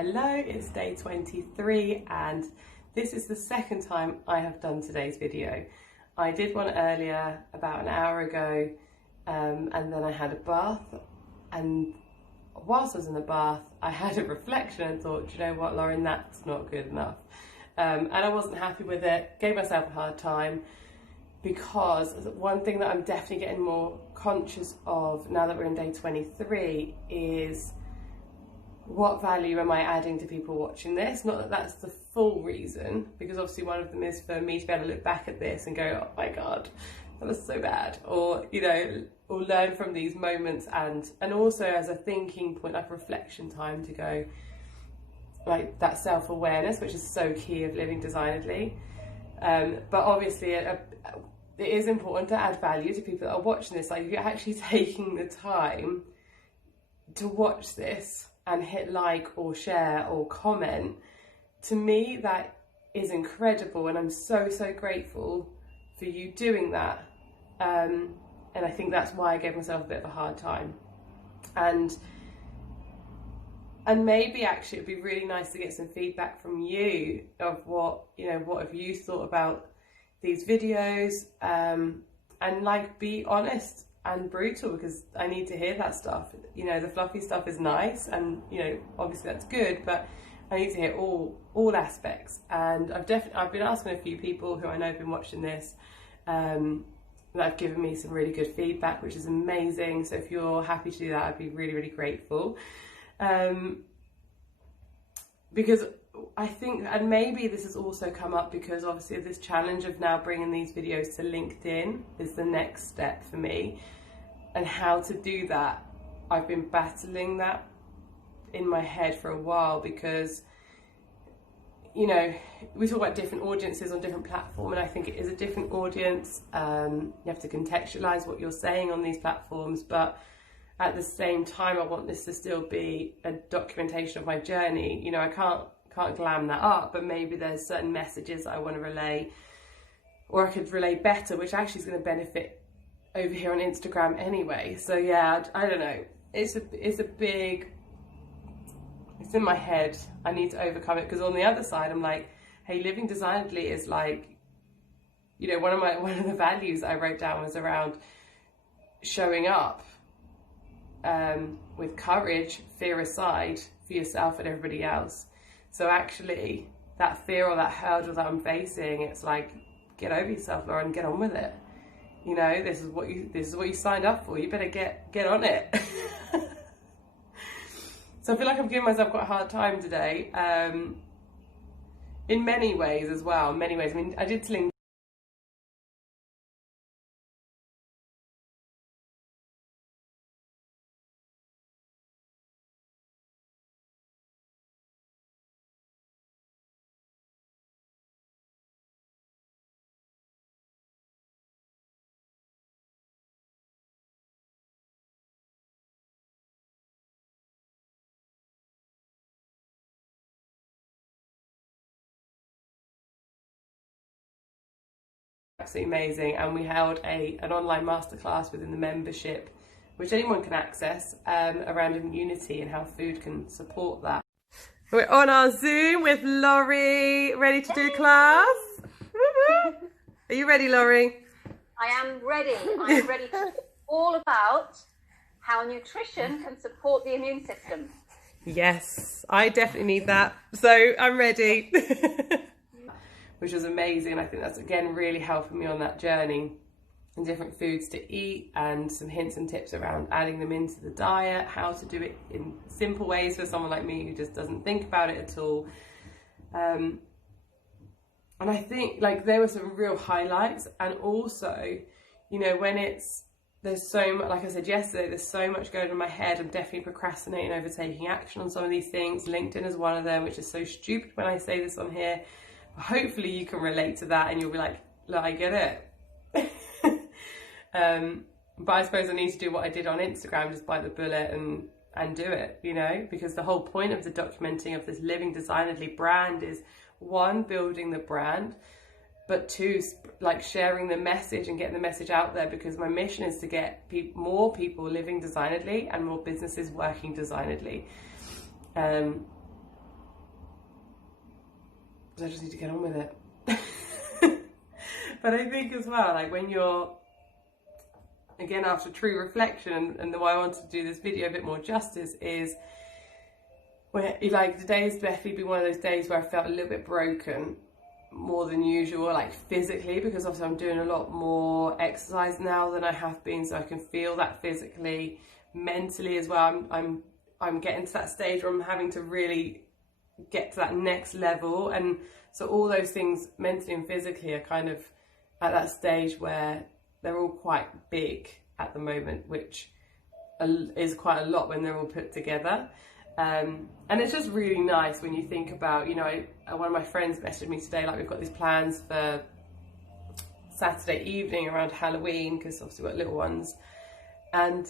Hello, it's day 23 and this is the second time I have done today's video. I did one earlier about an hour ago and then I had a bath, and whilst I was in the bath I had a reflection and thought, you know what, Lauren, that's not good enough. And I wasn't happy with it, gave myself a hard time, because one thing that I'm definitely getting more conscious of now that we're in day 23 is what value am I adding to people watching this? Not that that's the full reason, because obviously one of them is for me to be able to look back at this and go, oh my God, that was so bad. Or, you know, or learn from these moments, and also as a thinking point, like reflection time to go, like that self-awareness, which is so key of living designedly. But obviously it is important to add value to people that are watching this. Like if you're actually taking the time to watch this and hit like or share or comment, to me that is incredible, and I'm so grateful for you doing that. And I think that's why I gave myself a bit of a hard time. And maybe actually it'd be really nice to get some feedback from you of what have you thought about these videos, and like be honest and brutal, because I need to hear that stuff. You know, the fluffy stuff is nice, and you know, obviously that's good, but I need to hear all aspects. And I've been asking a few people who I know have been watching this that have given me some really good feedback, which is amazing. So if you're happy to do that, I'd be really grateful. Because I think, and maybe this has also come up because obviously this challenge of now bringing these videos to LinkedIn is the next step for me, and how to do that. I've been battling that in my head for a while, because you know, we talk about different audiences on different platforms, and I think it is a different audience. You have to contextualize what you're saying on these platforms, but at the same time I want this to still be a documentation of my journey. You know, I can't glam that up, but maybe there's certain messages that I want to relay, or I could relay better, which actually is going to benefit over here on Instagram anyway. So yeah, I don't know, it's in my head. I need to overcome it, because on the other side I'm like, hey, living designedly is like, you know, one of the values I wrote down was around showing up with courage, fear aside, for yourself and everybody else. So actually that fear or that hurdle that I'm facing, it's like, get over yourself, Lauren, get on with it. You know, this is what you signed up for. You better get on it. So I feel like I'm giving myself quite a hard time today, in many ways as well. In many ways, I mean, I did sling. Absolutely amazing, and we held an online masterclass within the membership, which anyone can access, around immunity and how food can support that. We're on our Zoom with Laurie, ready to do class. Are you ready, Laurie? I am ready. I'm ready to talk all about how nutrition can support the immune system. Yes, I definitely need that, so I'm ready. Which was amazing. I think that's again really helping me on that journey, and different foods to eat, and some hints and tips around adding them into the diet, how to do it in simple ways for someone like me who just doesn't think about it at all. And I think like there were some real highlights, and also, you know, when there's so much, like I said yesterday, there's so much going on in my head. I'm definitely procrastinating over taking action on some of these things. LinkedIn is one of them, which is so stupid when I say this on here. Hopefully you can relate to that and you'll be like, look, I get it. But I suppose I need to do what I did on Instagram, just bite the bullet and do it, you know, because the whole point of the documenting of this living designedly brand is, one, building the brand, but two, like sharing the message and getting the message out there, because my mission is to get more people living designedly and more businesses working designedly. I just need to get on with it. But I think as well, like when you're, again, after true reflection, and the way I wanted to do this video a bit more justice is, where like today's definitely been one of those days where I felt a little bit broken, more than usual, like physically, because obviously I'm doing a lot more exercise now than I have been, so I can feel that physically, mentally as well. I'm getting to that stage where I'm having to really get to that next level, and so all those things mentally and physically are kind of at that stage where they're all quite big at the moment, which is quite a lot when they're all put together. And it's just really nice when you think about, you know, one of my friends messaged me today, like, we've got these plans for Saturday evening around Halloween, because obviously we've got little ones, and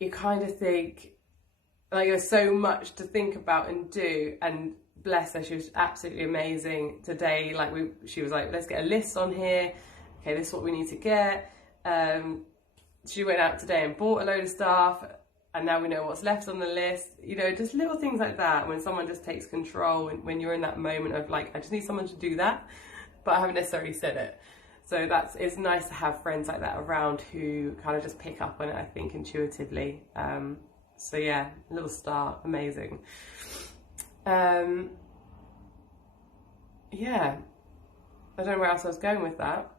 you kind of think, like, there's so much to think about and do. And bless her, she was absolutely amazing today. Like, she was like, let's get a list on here. Okay, this is what we need to get. She went out today and bought a load of stuff, and now we know what's left on the list. You know, just little things like that, when someone just takes control, and when you're in that moment of like, I just need someone to do that, but I haven't necessarily said it. So it's nice to have friends like that around who kind of just pick up on it, I think, intuitively. So yeah, little star, amazing. Yeah, I don't know where else I was going with that.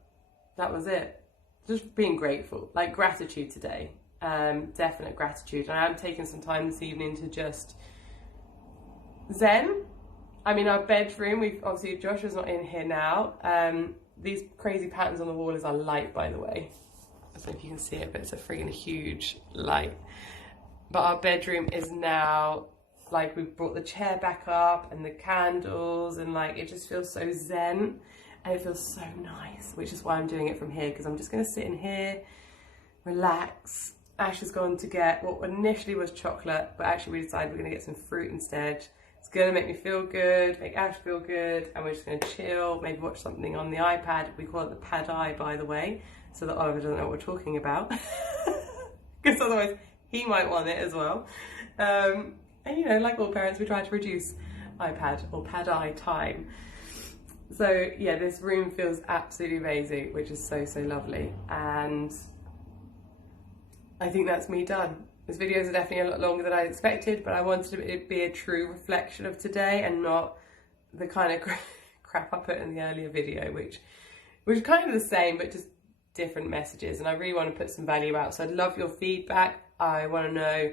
That was it. Just being grateful, like gratitude today. Definite gratitude. And I am taking some time this evening to just zen. I mean, our bedroom, we've obviously, Joshua's not in here now. These crazy patterns on the wall is our light, by the way. I don't know if you can see it, but it's a friggin' huge light. But our bedroom is now, like, we've brought the chair back up and the candles, and like, it just feels so zen, and it feels so nice, which is why I'm doing it from here, because I'm just going to sit in here, relax. Ash has gone to get what initially was chocolate, but actually we decided we're going to get some fruit instead. It's going to make me feel good, make Ash feel good, and we're just going to chill, maybe watch something on the iPad. We call it the Pad Eye, by the way, so that Oliver doesn't know what we're talking about, because otherwise he might want it as well. And you know, like all parents, we try to reduce iPad or Pad Eye time. So yeah, this room feels absolutely amazing, which is so, so lovely. And I think that's me done. This videos are definitely a lot longer than I expected, but I wanted it to be a true reflection of today and not the kind of crap I put in the earlier video, which was kind of the same, but just different messages. And I really want to put some value out. So I'd love your feedback. I want to know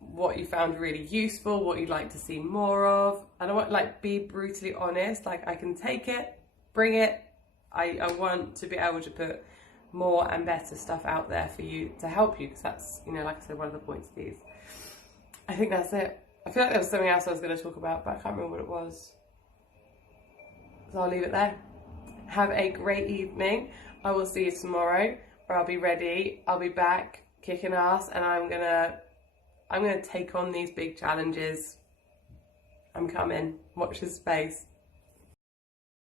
what you found really useful, what you'd like to see more of. And I want, like, be brutally honest. Like, I can take it, bring it. I want to be able to put more and better stuff out there for you, to help you, because that's, you know, like I said, one of the points of these. I think that's it. I feel like there was something else I was going to talk about, but I can't remember what it was. So I'll leave it there. Have a great evening. I will see you tomorrow, where I'll be ready. I'll be back kicking ass, and I'm gonna take on these big challenges. I'm coming. Watch this space.